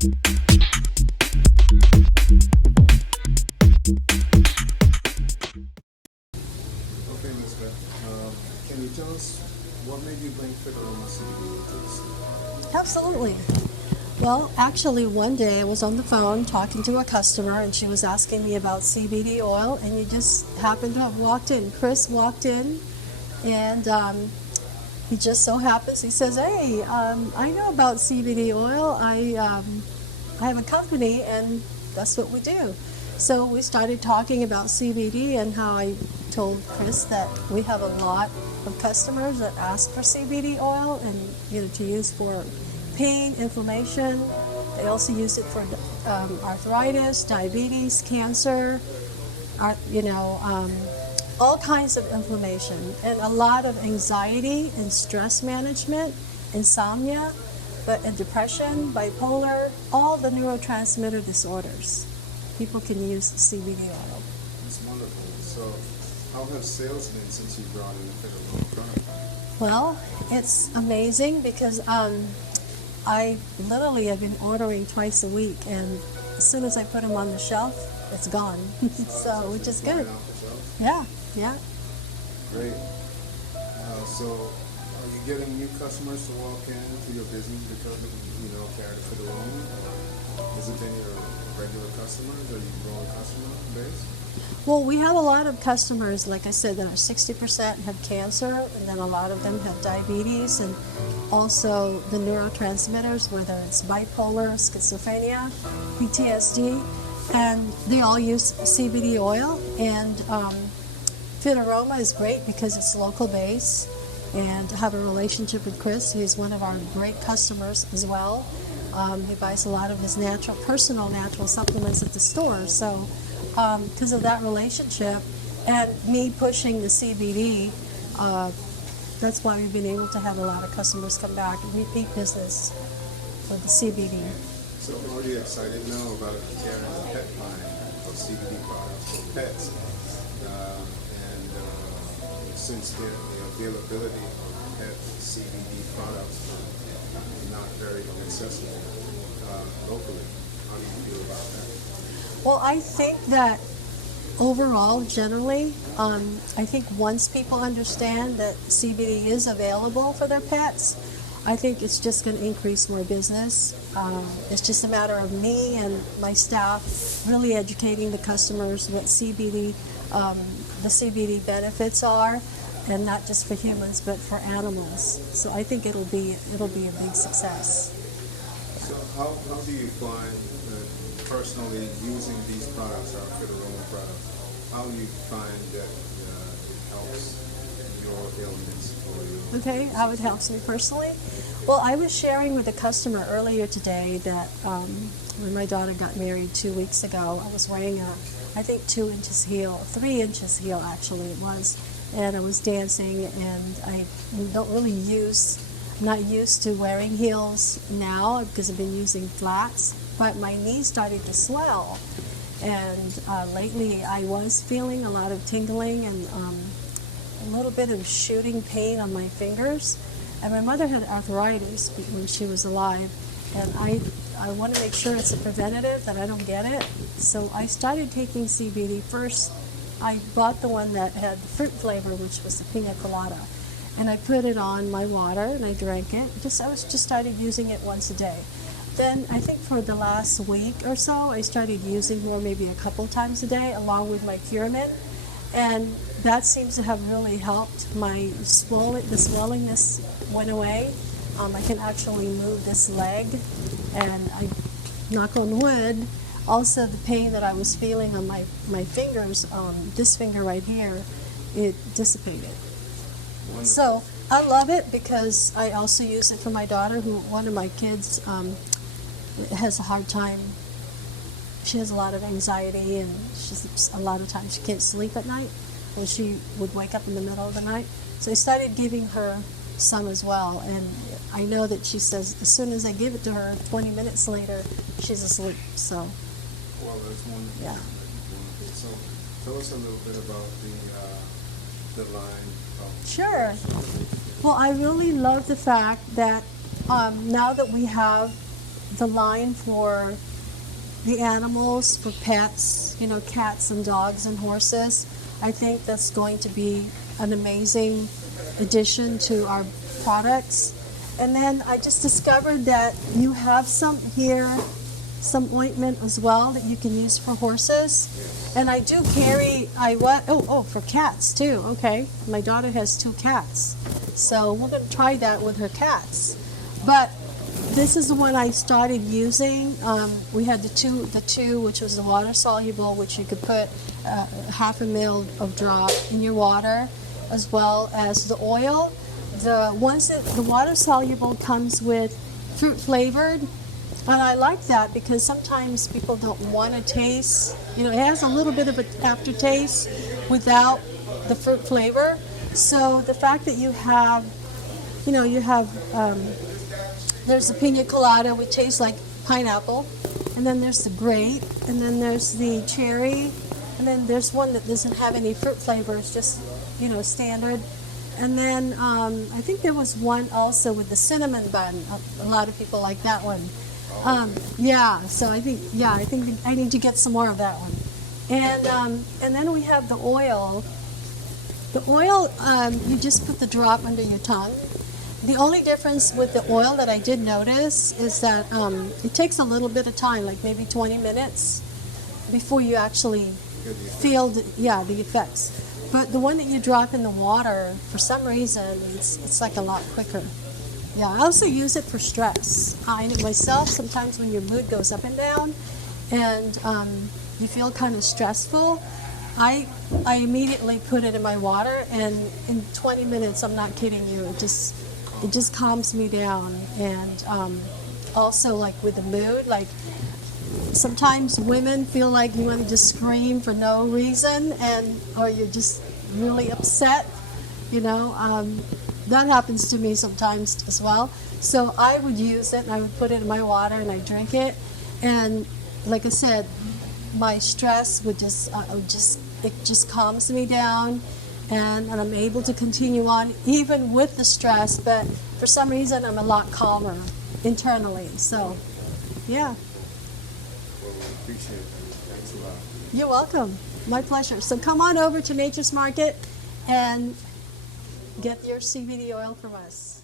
Okay, Ms. Beth, can you tell us what made you bring FitAroma CBD to the city? Absolutely. Well, actually, one day I was on the phone talking to a customer, and she was asking me about CBD oil, and you just happened to have walked in. Chris walked in, and he just so happens, he says, "Hey, I know about CBD oil. I have a company, and that's what we do." So we started talking about CBD and how I told Chris that we have a lot of customers that ask for CBD oil and to use for pain, inflammation. They also use it for arthritis, diabetes, cancer, all kinds of inflammation, and a lot of anxiety and stress management, insomnia, and depression, bipolar, all the neurotransmitter disorders. People can use CBD oil. That's wonderful. So, how have sales been since you brought in the FitAroma product? Well, it's amazing because I literally have been ordering twice a week, and as soon as I put them on the shelf, it's gone. So, which is good. Yeah. Great. So, are you getting new customers to walk into your business because of carry the FitAroma? Or has it been your regular customers? Are you growing customer base? Well, we have a lot of customers, like I said, that are 60% have cancer, and then a lot of them have diabetes, and also the neurotransmitters, whether it's bipolar, schizophrenia, PTSD, and they all use CBD oil. And FitAroma is great because it's local base, and I have a relationship with Chris. He's one of our great customers as well. He buys a lot of his personal natural supplements at the store. So because of that relationship and me pushing the CBD, that's why we've been able to have a lot of customers come back and repeat business with the CBD. So are you excited now about carrying a pet line of CBD products for pets? Since the availability of pet CBD products is not very accessible locally, how do you feel about that? Well, I think that overall, generally, I think once people understand that CBD is available for their pets, I think it's just going to increase more business. It's just a matter of me and my staff really educating the customers what CBD, the CBD benefits are, and not just for humans but for animals. So I think it'll be a big success. So how do you find personally using these products, our FitAroma products? How do you find that it helps your ailments for you? Okay, how it helps me personally? Well, I was sharing with a customer earlier today that when my daughter got married 2 weeks ago, I was wearing I think 2 inches heel, 3 inches heel actually it was, and I was dancing, and I don't really I'm not used to wearing heels now because I've been using flats, but my knees started to swell, and lately I was feeling a lot of tingling and a little bit of shooting pain on my fingers. And my mother had arthritis when she was alive, and I want to make sure it's a preventative, that I don't get it. So I started taking CBD first. I bought the one that had the fruit flavor, which was the pina colada, and I put it on my water and I drank it. I was just started using it once a day. Then I think for the last week or so, I started using more, maybe a couple times a day, along with my Curamin, and that seems to have really helped. The swellingness went away. I can actually move this leg, and I knock on wood. Also, the pain that I was feeling on my fingers, this finger right here, it dissipated. Wonderful. So I love it because I also use it for my daughter, one of my kids has a hard time. She has a lot of anxiety, and a lot of times she can't sleep at night, when she would wake up in the middle of the night. So I started giving her some as well, and I know that she says as soon as I give it to her, 20 minutes later, she's asleep. So. Well, that's wonderful. Yeah. So tell us a little bit about the line of... Sure. Well, I really love the fact that now that we have the line for the animals, for pets, you know, cats and dogs and horses. I think that's going to be an amazing addition to our products. And then I just discovered that you have some here, some ointment as well that you can use for horses. And I do carry, for cats too. Okay, my daughter has 2 cats, so we're going to try that with her cats. But this is the one I started using. We had the two, which was the water soluble, which you could put half a ml of drop in your water, as well as the oil. The water soluble comes with fruit flavored, and I like that because sometimes people don't want to taste. You know, it has a little bit of an aftertaste without the fruit flavor. So the fact that you have, there's the pina colada, which tastes like pineapple, and then there's the grape, and then there's the cherry, and then there's one that doesn't have any fruit flavor. It's just, standard. And then I think there was one also with the cinnamon bun. A lot of people like that one. So I think I need to get some more of that one. And then we have the oil. The oil, you just put the drop under your tongue. The only difference with the oil that I did notice is that it takes a little bit of time, like maybe 20 minutes, before you actually feel the effects. But the one that you drop in the water, for some reason, it's like a lot quicker. Yeah, I also use it for stress. I myself, sometimes when your mood goes up and down, and you feel kind of stressful, I immediately put it in my water, and in 20 minutes, I'm not kidding you, it just calms me down. And also, like with the mood, like sometimes women feel like you want to just scream for no reason, or you're just really upset. That happens to me sometimes as well. So I would use it, and I would put it in my water, and I drink it. And like I said, my stress would just calms me down, and I'm able to continue on even with the stress. But for some reason, I'm a lot calmer internally. So, yeah. Well, we appreciate it. Thanks a lot. You're welcome. My pleasure. So come on over to Nature's Market and get your CBD oil from us.